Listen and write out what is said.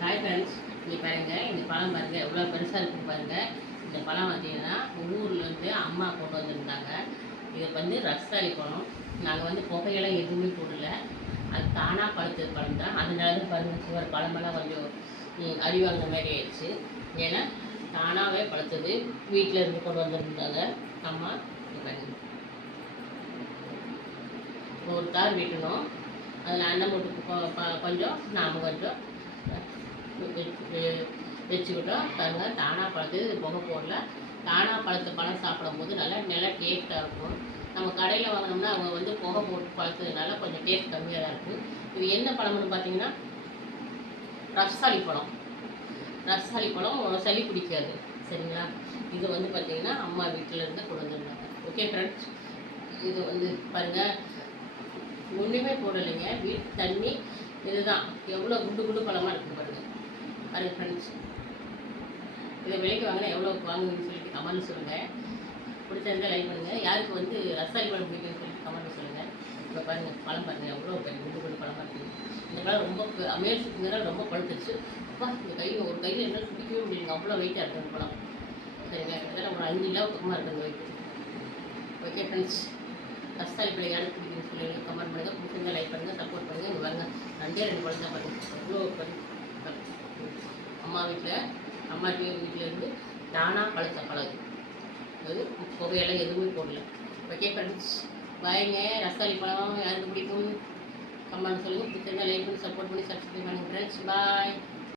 Hi friends, இங்கே பாருங்கள். இந்த பழம் பாருங்கள் எவ்வளோ பெருசாக இருக்குன்னு பாருங்கள். இந்த பழம் பார்த்தீங்கன்னா ஊர்லேருந்து அம்மா கொண்டு வந்திருந்தாங்க. இது வந்து ரஸ்தாளி பழம். நாங்கள் வந்து புகையெல்லாம் எதுவுமே போடல. அது தானாக பழுத்தது பழம் தான். அதனால தான் பாருங்கள் சுவர் பழமெல்லாம் கொஞ்சம் அடிவாங்கின மாதிரி ஆயிடுச்சு. ஏன்னா தானாகவே பழுத்தது. வீட்டில் இருந்து கொண்டு வந்திருந்தாங்க அம்மா. பாருங்கள், ஒரு தார் விட்டணும். அதில் அண்ணன் போட்டு கொஞ்சம் நாம் கொஞ்சம் வச்சுக்கிட்டோம். பாருங்க, தானாக பழத்து புகை போடல. தானாக பழத்த பழம் சாப்பிடும்போது நல்லா டேஸ்ட்டாக இருக்கும். நம்ம கடையில் வாங்கினோம்னா அவங்க வந்து புகை போட்டு பழத்ததுனால கொஞ்சம் டேஸ்ட் கம்மியாக தான் இருக்கும். இது என்ன பழம்னு பார்த்தீங்கன்னா ரஸ்தாளி பழம். ரஸ்தாளி பழம் சளி பிடிக்காது, சரிங்களா? இது வந்து பார்த்தீங்கன்னா அம்மா வீட்டில் இருந்து கொண்டு வந்துருந்தாங்க. ஓகே ஃப்ரெண்ட்ஸ், இது வந்து பாருங்கள் ஒன்றுமே போடலைங்க. வீட்டு தண்ணி இதுதான். எவ்வளோ குண்டு குண்டு பழமாக இருக்குது பாருங்கள். பாருங்கள் ஃப்ரெண்ட்ஸ், இதை விலைக்கு வாங்கினா எவ்வளோ வாங்குவீங்கன்னு சொல்லிட்டு கமெண்ட் சொல்லுங்கள். பிடிச்சிருந்தால் லைக் பண்ணுங்கள். யாருக்கு வந்து ரஸ்தாளி பழம் பிடிக்குன்னு சொல்லிட்டு கமெண்ட் சொல்லுங்கள். இப்போ பாருங்கள் பழம் பாருங்கள் எவ்வளோ பெரிய குண்டு குண்டு பழமாக இருக்குது. இந்த பழம் ரொம்ப மேல்சுக்குங்கிறதால ரொம்ப பழுத்துச்சு. அப்பா, இந்த கையில் ஒரு கையில் என்னால் பிடிக்கவே முடியுங்க, அவ்வளோ வெயிட்டாக இருக்குது அந்த பழம். சரிங்க, கிட்டத்தட்ட ஒரு 5 கிலோ பக்கமாக இருக்குது அந்த வெயிட். ஓகே ஃப்ரெண்ட்ஸ், ரஸ்தாளி பழம் யாருக்கு பிடிக்குன்னு சொல்லி கமெண்ட் பண்ணுங்கள். பிடிச்சிருந்தால் லைக் பண்ணுங்கள், சப்போர்ட் பண்ணுங்கள். இங்கே வாங்க, 2 பழம் தான் பாருங்கள். அவ்வளோ அம்மா வீட்டில் இருந்து தானாக பழுத்த பழகு. அது புகையெல்லாம் எதுவுமே போடல. ஓகே ஃப்ரெண்ட்ஸ், பாய்ங்க. ரஸ்தாளி பழம் யாருக்கு பிடிக்கும் கமெண்ட் சொல்லுங்கள். பிடிச்சிருந்தா லைக் பண்ணி சப்போர்ட் பண்ணி சப்ஸ்கிரைப் பண்ணுங்கள் ஃப்ரெண்ட்ஸ். பாய்.